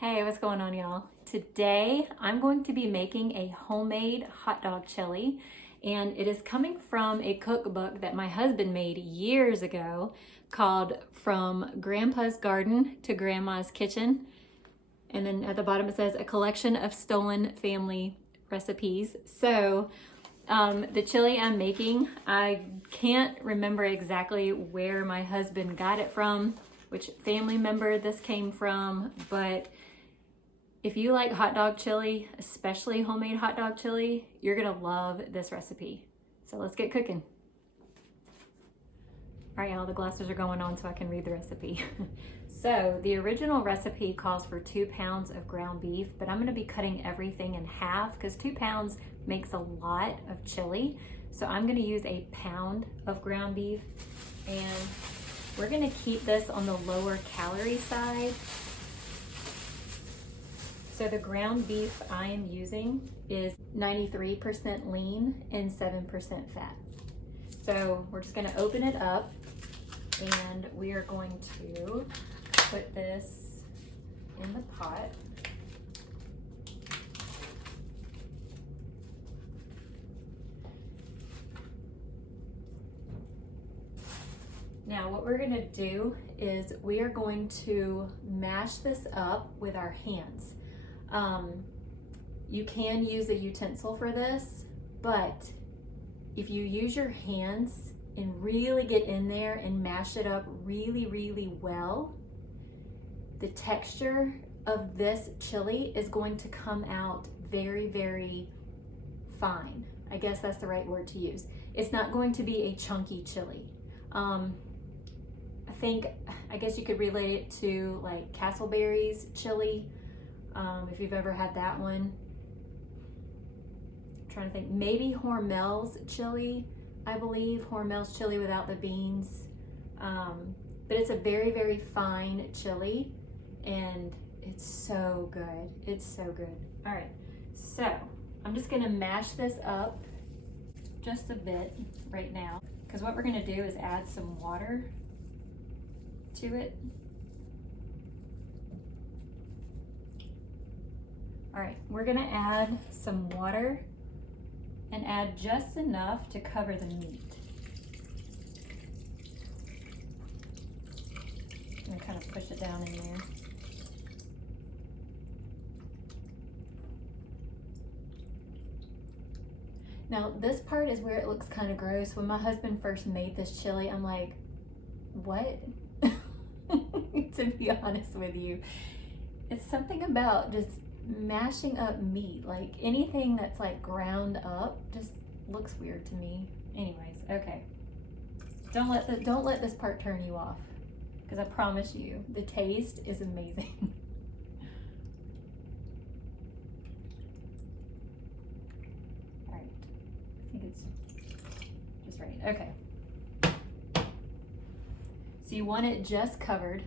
Hey, what's going on, y'all? Today I'm going to be making a homemade hot dog chili, and it is coming from a cookbook that my husband made years ago called From Grandpa's Garden to Grandma's Kitchen. And then at the bottom it says a collection of stolen family recipes. So the chili I'm making, I can't remember exactly where my husband got it from, which family member this came from, but if you like hot dog chili, especially homemade hot dog chili, you're gonna love this recipe. So let's get cooking. All right, y'all, the glasses are going on so I can read the recipe. So the original recipe calls for 2 pounds of ground beef, but I'm gonna be cutting everything in half because 2 pounds makes a lot of chili. So I'm gonna use 1 pound of ground beef, and we're gonna keep this on the lower calorie side. So the ground beef I am using is 93% lean and 7% fat. So we're just gonna open it up and we are going to put this in the pot. Now what we're gonna do is we are going to mash this up with our hands. You can use a utensil for this, but if you use your hands and really get in there and mash it up really, really well, the texture of this chili is going to come out very, very fine. I guess that's the right word to use. It's not going to be a chunky chili. I guess you could relate it to like Castleberry's chili. If you've ever had that one. I'm trying to think, maybe Hormel's chili, I believe, Hormel's chili without the beans. But it's a very, very fine chili and it's so good. It's so good. All right, so I'm just gonna mash this up just a bit right now, because what we're gonna do is add some water to it. All right, we're gonna add some water and add just enough to cover the meat. And kind of push it down in there. Now this part is where it looks kind of gross. When my husband first made this chili, I'm like, what? To be honest with you, it's something about just mashing up meat, like anything that's like ground up just looks weird to me. Anyways, okay, don't let this part turn you off, because I promise you the taste is amazing. All right, I think it's just right. Okay, so you want it just covered.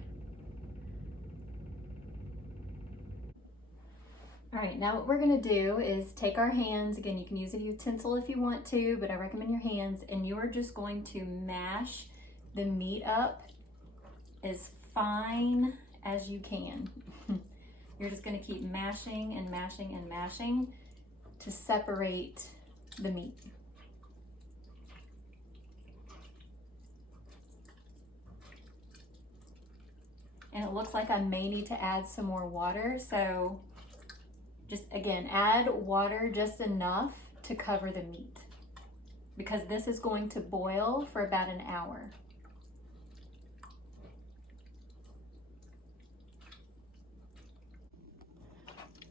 All right, now what we're gonna do is take our hands, again, you can use a utensil if you want to, but I recommend your hands, and you are just going to mash the meat up as fine as you can. You're just gonna keep mashing and mashing and mashing to separate the meat. And it looks like I may need to add some more water, so just again, add water just enough to cover the meat, because this is going to boil for about an hour.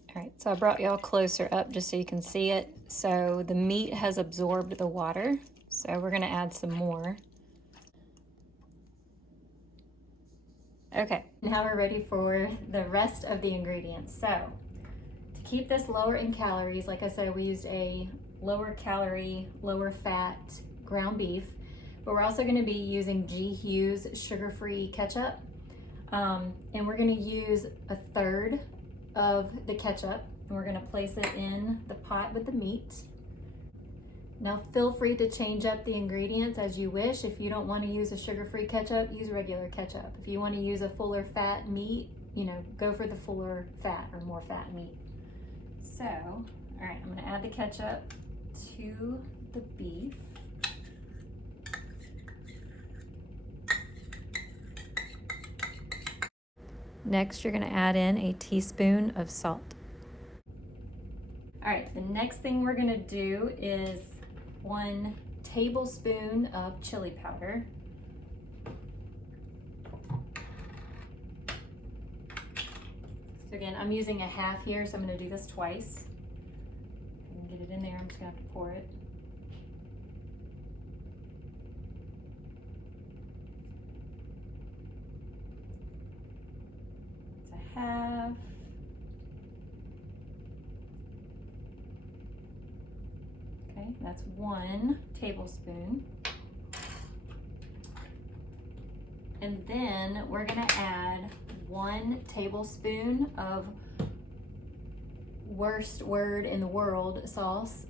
All right, so I brought y'all closer up just so you can see it. So the meat has absorbed the water, so we're gonna add some more. Okay, now we're ready for the rest of the ingredients. So keep this lower in calories, like I said, we used a lower calorie, lower fat ground beef, but we're also gonna be using G. Hughes sugar-free ketchup. And we're gonna use 1/3 of the ketchup, and we're gonna place it in the pot with the meat. Now feel free to change up the ingredients as you wish. If you don't wanna use a sugar-free ketchup, use regular ketchup. If you wanna use a fuller fat meat, you know, go for the fuller fat or more fat meat. So, all right, I'm gonna add the ketchup to the beef. Next, you're gonna add in a teaspoon of salt. All right, the next thing we're gonna do is 1 tablespoon of chili powder. So again, I'm using a half here, so I'm gonna do this twice. I'm gonna get it in there, I'm just gonna have to pour it. It's a half. Okay, that's 1 tablespoon. And then we're gonna add 1 tablespoon of worst word in the world sauce.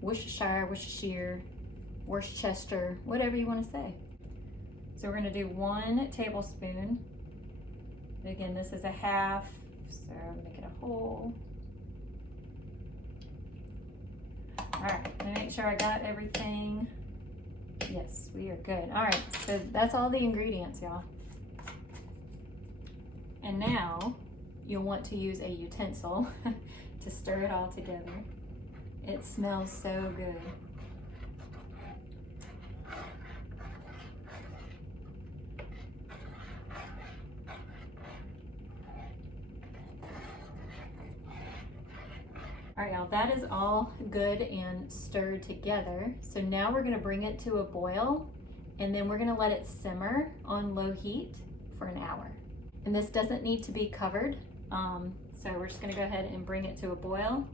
Worcestershire, Worcestershire, whatever you want to say. So we're gonna do 1 tablespoon. Again, this is a half, so make it a whole. All right, let me make sure I got everything. Yes, we are good. All right, so that's all the ingredients, y'all. And now you'll want to use a utensil to stir it all together. It smells so good. All right, y'all, that is all good and stirred together. So now we're gonna bring it to a boil, and then we're gonna let it simmer on low heat for an hour. And this doesn't need to be covered. So we're just gonna go ahead and bring it to a boil.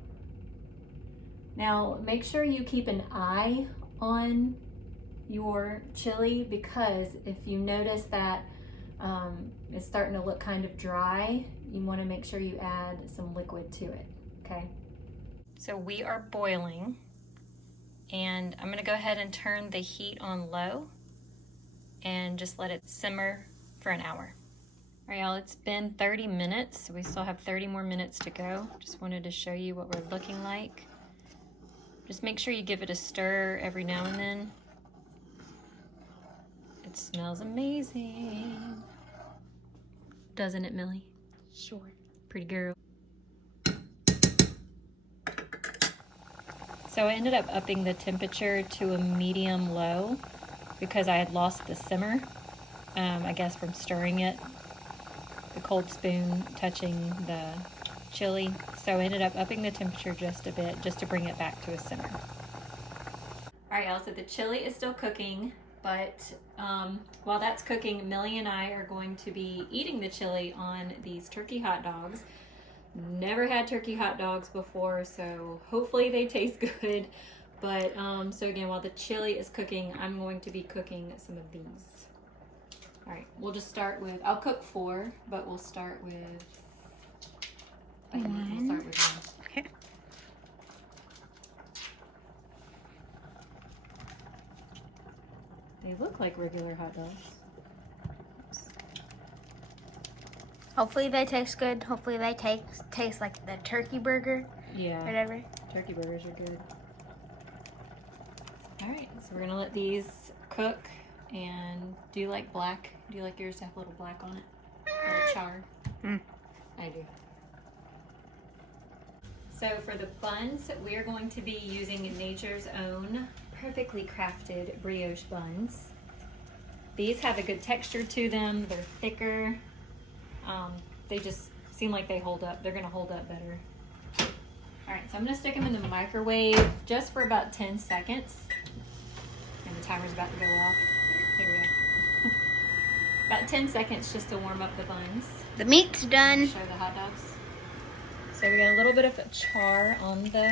Now, make sure you keep an eye on your chili, because if you notice that it's starting to look kind of dry, you wanna make sure you add some liquid to it, okay? So we are boiling, and I'm gonna go ahead and turn the heat on low and just let it simmer for an hour. All right, y'all, it's been 30 minutes, so we still have 30 more minutes to go. Just wanted to show you what we're looking like. Just make sure you give it a stir every now and then. It smells amazing. Doesn't it, Millie? Sure. Pretty girl. So I ended up upping the temperature to a medium low because I had lost the simmer, I guess from stirring it, the cold spoon touching the chili. So I ended up upping the temperature just a bit, just to bring it back to a simmer. All right, y'all, so the chili is still cooking, but while that's cooking, Millie and I are going to be eating the chili on these turkey hot dogs. Never had turkey hot dogs before, so hopefully they taste good. But so again, while the chili is cooking, I'm going to be cooking some of these. All right, we'll just start with, I'll cook 4, but we'll start with, we'll start with 1. Okay. They look like regular hot dogs. Hopefully they taste good. Hopefully they taste like the turkey burger. Yeah. Whatever. Turkey burgers are good. All right, so we're gonna let these cook. And do you like black? Do you like yours to have a little black on it? Or char? I do. So for the buns, we are going to be using Nature's Own perfectly crafted brioche buns. These have a good texture to them. They're thicker. They just seem like they hold up. They're gonna hold up better. All right, so I'm gonna stick them in the microwave just for about 10 seconds. And the timer's about to go off. Here we go. About 10 seconds just to warm up the buns. The meat's done. Show the hot dogs. So we got a little bit of a char on the.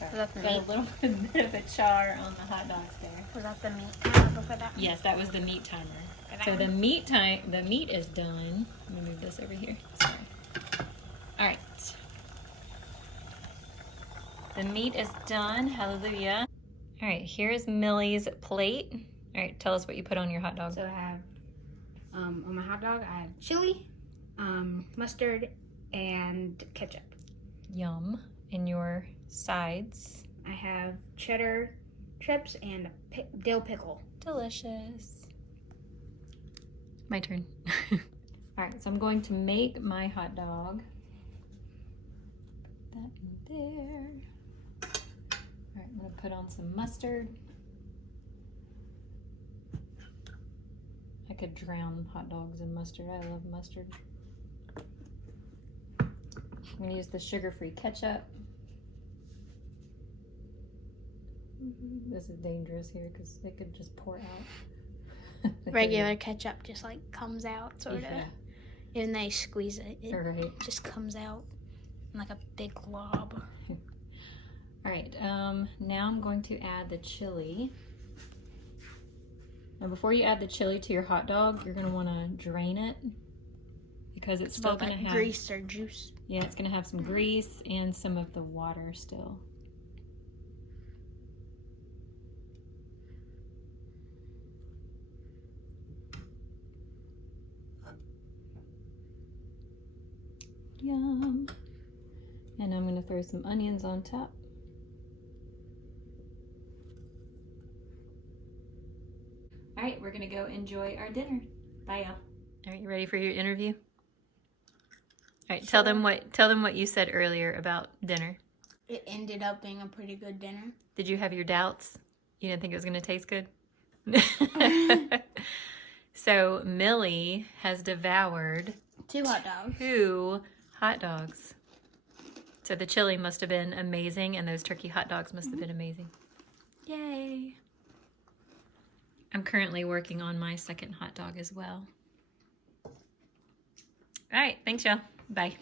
Was that the got meat? a little bit of a char on the hot dogs there. Was that the meat timer before that? Yes, that was the meat timer. that So one? the meat is done. Let me move this over here. Sorry. All right. The meat is done. Hallelujah. All right, here's Millie's plate. All right, tell us what you put on your hot dog. So I have On my hot dog, I have chili, mustard, and ketchup. Yum. And your sides? I have cheddar chips and dill pickle. Delicious. My turn. All right, so I'm going to make my hot dog. Put that in there. All right, I'm gonna put on some mustard. I could drown hot dogs in mustard. I love mustard. I'm gonna use the sugar-free ketchup. This is dangerous here because it could just pour out. Regular ketchup just like comes out, sort of. Yeah. Even though you squeeze it, it Right. just comes out like a big glob. All right, now I'm going to add the chili. Now before you add the chili to your hot dog, you're gonna wanna drain it because it's still gonna have grease or juice. Yeah, it's gonna have some grease and some of the water still. Yum. And I'm gonna throw some onions on top. All right, we're gonna go enjoy our dinner. Bye, y'all. All right, you ready for your interview? All right, Sure. tell them what you said earlier about dinner. It ended up being a pretty good dinner. Did you have your doubts? You didn't think it was gonna taste good? So Millie has devoured 2 hot dogs. 2 hot dogs. So the chili must have been amazing and those turkey hot dogs must have been amazing. Yay. I'm currently working on my second hot dog as well. All right, thanks y'all. Bye.